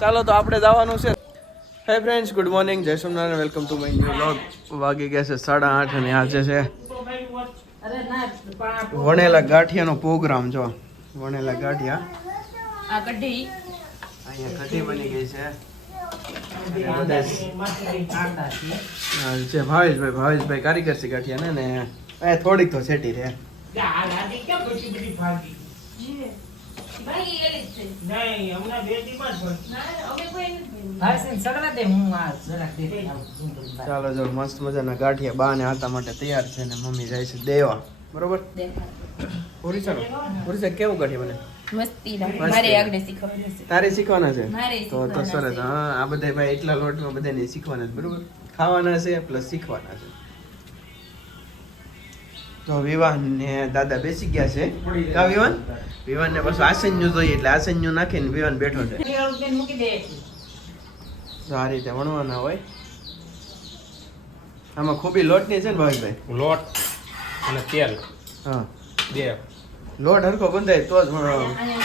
ચાલો તો આપણે જવાનું છે. હે ફ્રેન્ડ્સ ગુડ મોર્નિંગ જય Somnarayan. Welcome to my new vlog વાગી ગયા છે સાડા આઠ અને આજે છે વણેલા ગાંઠિયાનો પ્રોગ્રામ જો. વણેલા ગાંઠિયા. આ કઢી. અહીંયા કઢી બની ગઈ છે. છે ભાવેશભાઈ ભાવેશભાઈ કારીગર છે ગાંઠિયા ને એ થોડીક તો સેટી રે ચાલો જો મસ્ત મજાના ગાંઠિયા બા ને આટા માટે તૈયાર છે ને મમ્મી જાય છે દેવા. બરોબર? ઓરિસા ઓરિસા કેવું ગાંઠિયા બને? મસ્તી મારે આગળ શીખવાનું છે તારે શીખવાના છે? તો તો સરસ. છે. હા આ બધા ભાઈ એટલા લોટમાં બધાને શીખવાના છે બરોબર? ખાવાના છે પ્લસ શીખવાના છે. તો વિવાન ને દાદા બેસી ગયા છે. કા વિવાન? વિવાન ને પાછું આસન્યુ જોઈએ એટલે આસન્યુ નાખીને વિવાન બેઠો છે. તો આ રીતે વણવાના હોય. આમાં ખૂબી લોટની છે ને ભાવિકભાઈ લોટ અને તેલ. હા. બે. લોટ હરખો બંધાય તો જ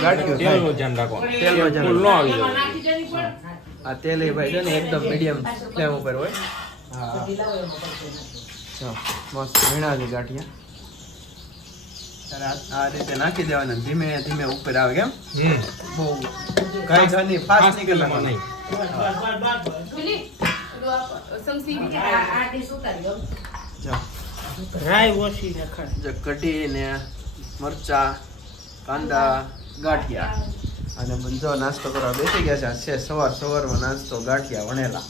ગાડી તેલનો ધ્યાન રાખો તેલનો ધ્યાન ફૂલ ન આવી જાય આ તેલ એ ભાઈ છે ને એકદમ મીડિયમ ફ્લેમ ઉપર હોય હા મસ્ત વીણા છે ગાંઠિયા આ આ રીતે નાખી દેવાના ધીમે ધીમે ઉપર આવે કેમ બહુ કઈ ઘરની ફાસ્ટ ફાસ્ટ નીકળે નહીં રાય જો જો કઢી ને મરચા, કાંદા, ગાંઠિયા. અને બંધો નાસ્તો કરવા બેસી ગયા છે. સવાર સવારમાં નાસ્તો, ગાંઠિયા, વણેલા.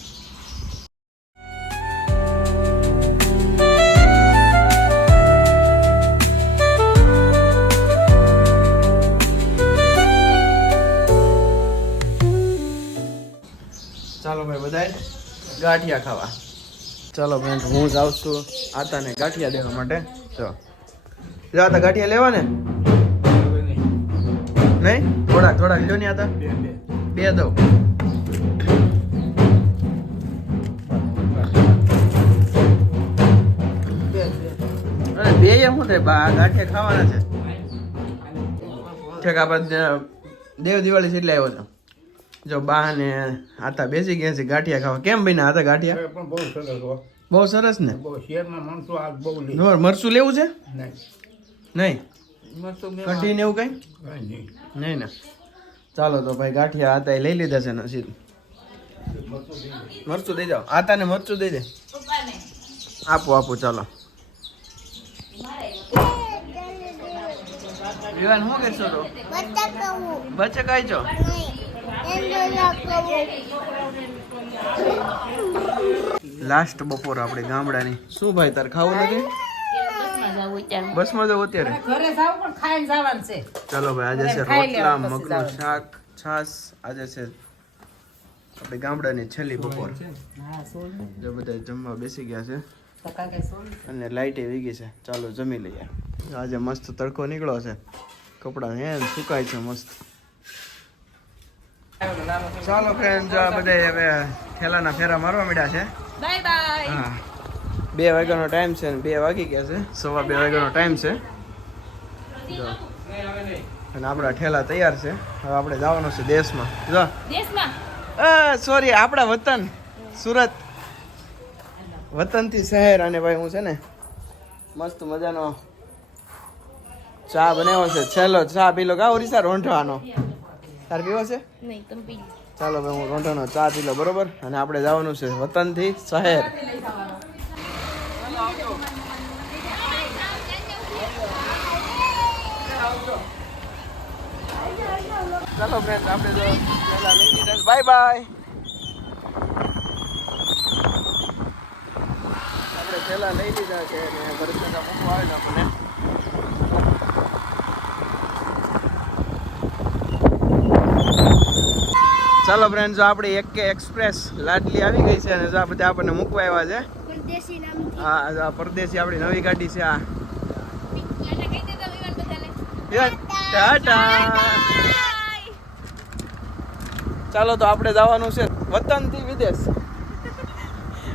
ચાલો ભાઈ, બધાય ગાંઠિયા ખાવા. ચાલો ભાઈ હું જાઉં છું. આતાને ગાંઠિયા દેવા માટે. જો. જો આતા ગાંઠિયા લેવા ને નહીં? થોડાક થોડાક લ્યો ને આતા બે દઉં. અરે બે એમ શું થાય? બા ગાંઠિયા ખાવાના છે. ઠેક આપણે દેવ દિવાળી છે એટલે આવ્યો છો જો બા ને આતા બેસી ગયા છે ગાંઠિયા ખાવા. કેમ ભાઈ ના આતા ગાંઠિયા? પણ બહુ સરસ બહુ સરસ ને? બહુ શહેરમાં માણસો આ બહુ મરચું લેવું છે? નહીં. નહીં? કઢી ને એવું કઈ? નહીં. નહીં ને. ચાલો તો ભાઈ ગાંઠિયા આતા લઈ લીધા છે નસીબ. મરચું દઈ જાઓ. આતા ને મરચું દઈ દે. આપો આપો ચાલો. વિવાન શું કરશો તો? બચ્ચે કાઈ છો લાસ્ટ બપોર આપણે ગામડાની. શું ભાઈ તાર ખાવું નથી? જાવું ત્યાં બસમાં જાવ અત્યારે. ઘરે જાવ પણ ખાઈને જવાનું છે. ચાલો ભાઈ આજે છે રોટલા મગનું શાક છાસ આજે છે આપણે ગામડાની છેલ્લી બપોર. જો બધા જમવા બેસી ગયા છે. અને લાઇટ એ વીગી છે. ચાલો જમી લઈએ. આજે મસ્ત તડકો નીકળ્યો છે. કપડાં હે સુકાય છે મસ્ત. ચાલો ફ્રેન્ડ જો બધા હવે ઠેલાના ફેરા મારવા મળ્યા છે. બાય બાય હા. બે વાગ્યાનો ટાઈમ છે ને બે વાગી ગયા છે. સવા બે વાગ્યાનો ટાઈમ છે. જો. અને આપણા ઠેલા તૈયાર છે. હવે આપણે જવાનું છે દેશમાં. જો. દેશમાં? સોરી આપણા વતન. સુરત. વતનથી શહેર અને ભાઈ હું છે ને મસ્ત મજાનો ચા બનાવ્યો છે. છેલ્લો ચા પીલો. કા ઓરિસા રોંઢવાનો? તાર પીવો છે. ચાલો ભાઈ હું રોંઢાનો ચા પી લો બરોબર? અને આપણે જવાનું છે વતનથી શહેર. ચાલો ફ્રેન્ડ આપણે તો પહેલાં લઈ લીધા બાય બાય આપણે પહેલાં લઈ લીધા છે અને ભરતના મૂકવા આવેલા આપણને. ચાલો ફ્રેન્ડ જો આપણે એક કે એક્સપ્રેસ લાડલી આવી ગઈ છે અને જો આ બધા આપણને મૂકવા આવ્યા છે. હા પરદેશી આપણી નવી ગાડી છે આ. ટાટા કહી દેતા વિવાન બધાને વિવાન, ટાટા ચાલો તો આપણે જવાનું છે વતનથી વિદેશ.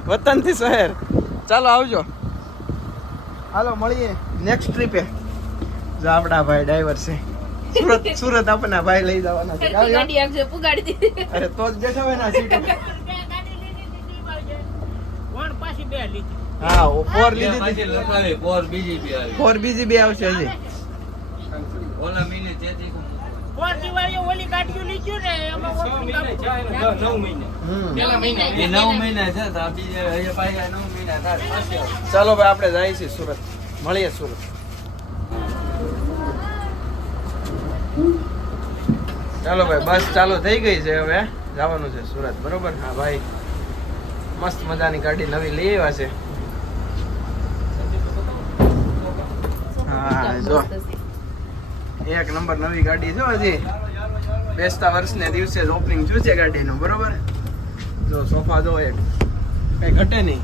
વતનથી શહેર. ચાલો આવજો. હાલો મળીએ નેક્સ્ટ ટ્રીપે જો આપણા ભાઈ ડ્રાઈવર છે. સુરત સુરત આપણા ભાઈ લઈ જવાના છે. ગાડી આપજો પુગાડી દીધી અરે તો જ બેઠા હોય ના સીટ. કોણ પાછી બે લીધી? હા ફોર લીધી હતી. લખાવી, પોર બીજી બી આવી. ફોર બીજી બે આવશે હજી. ઓલા મહિને તેથી ચાલો ભાઈ આપણે જાય છીએ સુરત. મળીએ સુરત. ચાલો ભાઈ બસ ચાલુ થઈ ગઈ છે હવે. જવાનું છે સુરત બરોબર? હા ભાઈ. મસ્ત મજાની ગાડી નવી લઈ આવ્યા છે. હા જો. એક નંબર નવી ગાડી જો હજી. બેસતા વર્ષને દિવસે જ ઓપનિંગ થયું છે ગાડીનું બરોબર? જો સોફા જો એક. કઈ ઘટે નહીં.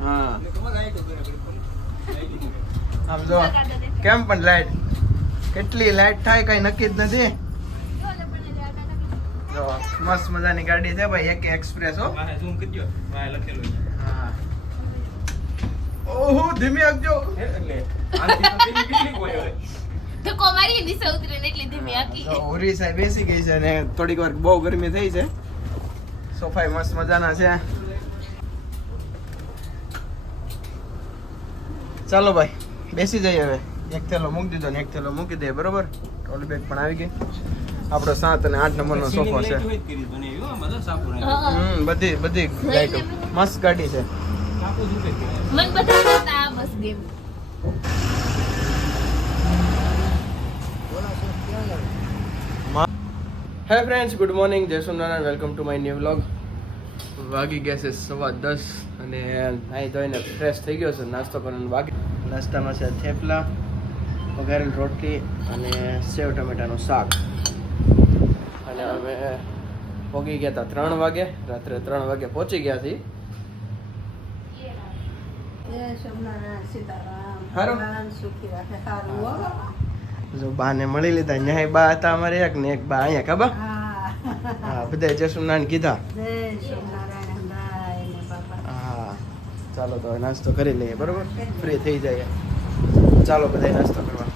હા. આમ જો કેમ પણ લાઈટ કેટલી લાઈટ થાય કઈ નક્કી જ નથી. જો મસ્ત મજાની ગાડી છે ભાઈ એક એક્સપ્રેસ હો. હા. ઓહો ધીમી આગજો ધક્કો મારી નીચે ઉતરીને એટલી ધીમી આકી જો સાહેબ બેસી ગઈ છે અને થોડીક વાર બહુ ગરમી થઈ છે. સોફાઈ મસ્ત મજાના છે. ચાલો ભાઈ બેસી જઈએ હવે. એક થેલો મૂકી દીધો ને એક થેલો મૂકી દે બરોબર? ટ્રોલી બેગ પણ આવી ગઈ. આપણો સાત અને આઠ નંબરનો સોફો છે. હમ બધી બધી લાઈટો મસ્ત ગાડી છે. મન બધા બસ ગેમ હે ફ્રેન્ડ્સ ગુડ મોર્નિંગ જય Somnarayan welcome to my new vlog વાગી ગયા છે સવા દસ અને નાહી ધોઈને ફ્રેશ થઈ ગયો છે નાસ્તો કરવાનું બાકી. નાસ્તામાં છે થેપલા વઘારેલી રોટલી અને સેવ ટમેટાનું શાક. અને અમે પહોંચી ગયા હતા ત્રણ વાગે રાત્રે ત્રણ વાગે પહોંચી ગયા છીએ. સીતારામ. સુખી રાખે. બાપા. જો બાને મળી લીધા ન્યાય બા હતા અમારે એક ને એક બા અહીંયા ખબર? હા. બધા જય સોમનારાયણ કીધા. હા ચાલો તો નાસ્તો કરી લઈએ બરોબર? ફ્રી થઈ જાય ચાલો બધા નાસ્તો કરવા.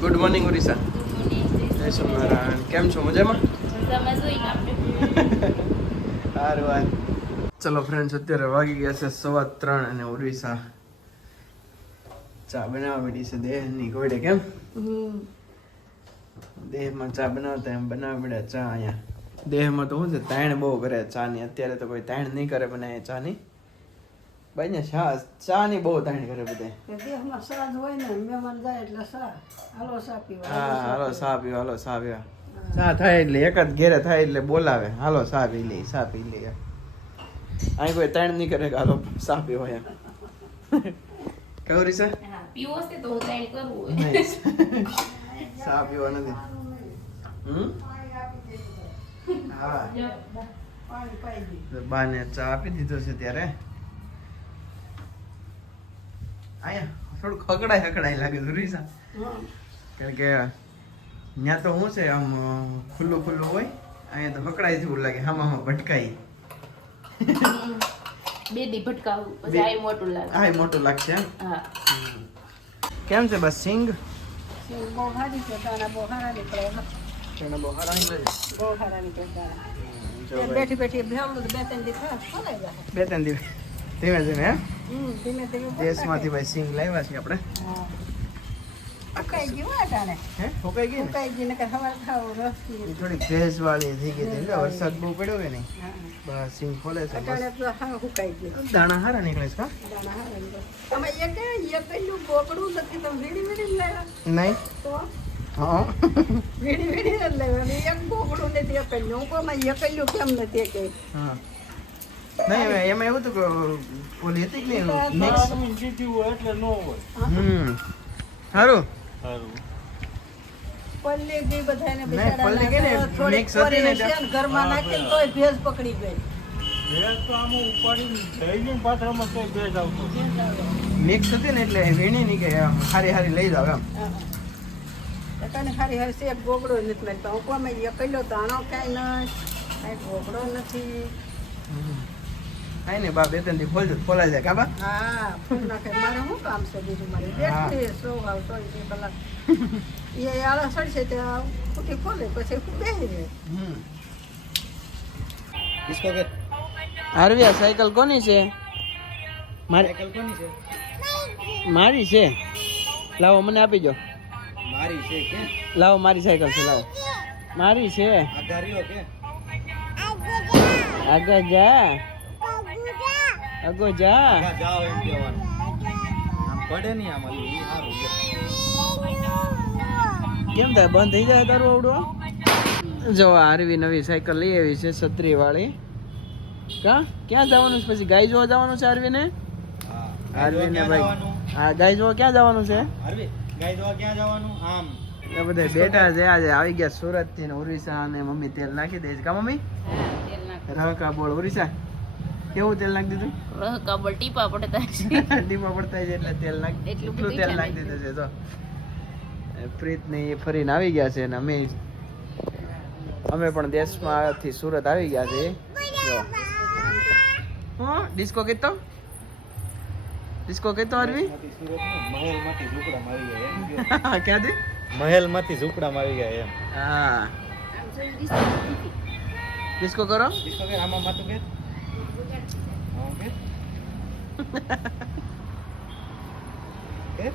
ગુડ મોર્નિંગ ઉરીસા જય સોમનારાયણ. કેમ છો? મજામાં? સારું હાલ. ચલો ફ્રેન્ડ્સ અત્યારે વાગી ગયા છે સવા ત્રણ અને ઉડીસા ચા બનાવવા માંડી છે દેહની ઘોડે કેમ? દેહમાં ચા બનાવતા એમ બનાવવા મળ્યા ચા અહીંયા. દેહમાં તો શું છે તાણ બહુ કરે ચાની. અત્યારે તો કોઈ તાણ નહીં કરે બનાવે ચાની. ભાઈ ને ચા ચાની બહુ તાણ કરે બધે. દેહમાં સાજ હોય ને મહેમાન જાય એટલે સા હાલો સા પીવા હા હાલો સા પીવા હાલો સા પીવા. ચા થાય એટલે એક જ ઘેરે થાય એટલે બોલાવે. હાલો સા પી લઈ સા પી લે અહીં કોઈ તાણ નહીં કરે હાલો સા પીવા એમ. કેવું રીસા હા. પીવો છે તો હું તાણી કરું સા પીવા નથી. હમ? હા. બાને ચા આપી દીધો છે ત્યારે. અહીંયા થોડું ખકડાય ખકડાય લાગે છે રીસા. હમ. કારણ કે ત્યાં તો શું છે આમ ખુલ્લું ખુલ્લું હોય અહીંયા તો હકડાય જેવું લાગે હામાં હામાં ભટકાઈ બે દી ભટકાવું પછી આ મોટું લાગે. આ મોટું લાગશે હા. કેમ છે બસ? સિંગ? સિંગ બહુ છે તારા બહુ સારા નીકળે હો. એને નીકળે છે. નીકળે તારા. જો તે ભાઈ, બેઠી બેઠી તો બે ત્રણ દી ખાસ ખવાઈ જાય બે ત્રણ દિવસ. ધીમે ધીમે હે? હમ ધીમે ધીમે દેશમાંથી ભાઈ સિંગ લાવ્યા છીએ આપણે. હા. સુકાઈ ગયું અટાણે. હે ઠોકાઈ ગઈ ને? સુકાઈ ગઈ નકર સવારે ખાવું રસ થોડી ભેજ વાળી થઈ ગઈ એટલે વરસાદ બહુ પડ્યો કે નહીં? બસ સિંગ ખોલે છે બસ. તો હા ગયું. દાણા હારા નીકળે છે દાણા હારા નીકળે. તમે એક એક પેલું બોકડું નથી તમે વીણી વીણી લાવ્યા? નહીં. તો? હા. વીણી વીણી જ લાવ્યા. અને એક બોકડું નથી એકલ્યું હું કહું મેં કેમ નથી કે હા. નહીં એમાં એવું હતું કે ઓલી હતી કે નહીં હોય એટલે ન હોય. હમ. સારું પલ્લી ગઈ બધાને ને, થોડીક કોરી ઘરમાં નાખીને તોય ભેજ પકડી ગઈ. ભેજ તો આમ ઉપાડી જઈને પાથરામાં ભેજ આવતો. મિક્સ હતી ને એટલે વીણી ની કે હારી હારી લઈ જાવ એમ. તને હારી હારી છે એક ગોગડો નથી મળતો હું કહું મેં દાણો કાંઈ નહીં કાંઈ ગોગડો નથી. કાંઈ નહીં બા બે ત્રણ દી ખોલજો ખોલાઈ જાય કાબા હા ફૂલ નાખે મારે શું કામ છે બીજું મારે હા. બેઠી સો વાવ સોળી બે કલાક એ આળા સડશે ત્યાં ફૂટી ખોલે પછી બેસી રહે इसको के હારવી આ સાયકલ કોની છે મારી साइकिल कोनी છે મારી છે લાવો મને આપી દો મારી છે કે લાવો મારી સાયકલ છે લાવો મારી છે આધારીઓ કે આગળ જા આગો જા. જાઓ એમ કહેવાનું. પડે નહીં આમાં કેમ થાય? બંધ થઈ જાય તારું આવડો જો આરવી નવી સાયકલ લઈ આવી છે છત્રી વાળી કા? ક્યાં જવાનું છે પછી? ગાય જોવા જવાનું છે આરવીને હા આરવીને ભાઈ. હા ગાય જોવા ક્યાં જવાનું છે? આરવી ગાય જોવા ક્યાં જવાનું? આમ. એ બધા બેટા છે આજે આવી ગયા સુરતથી ને ઓરિસ્સા અને મમ્મી તેલ નાખી દે છે. કા મમ્મી? રહ બોળ ઓરિસ્સા? કેવું તેલ નાખી દીધું? કાબલ ટીપા પડતા છે ટીપા પડતા છે એટલે તેલ નાખી એટલું તેલ નાખી દીધું છે તો પ્રીત ને એ ફરીને આવી ગયા છે અને અમે અમે પણ દેશમાંથી સુરત આવી ગયા છે હા ડિસ્કો કીધો ડિસ્કો કીધો અરવી? ક્યાંથી? મહેલમાંથી ઝૂંપડામાં આવી ગયા એમ. હા. ડિસ્કો કરો. ડિસ્કો કે આમાં માથું કે કે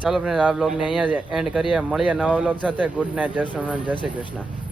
ચાલો ફ્રેન્ડ આ બ્લોગને અહીંયા જ એન્ડ કરીએ. મળીએ નવા બ્લોગ સાથે. ગુડ નાઇટ જય શ્રી જય શ્રી કૃષ્ણ.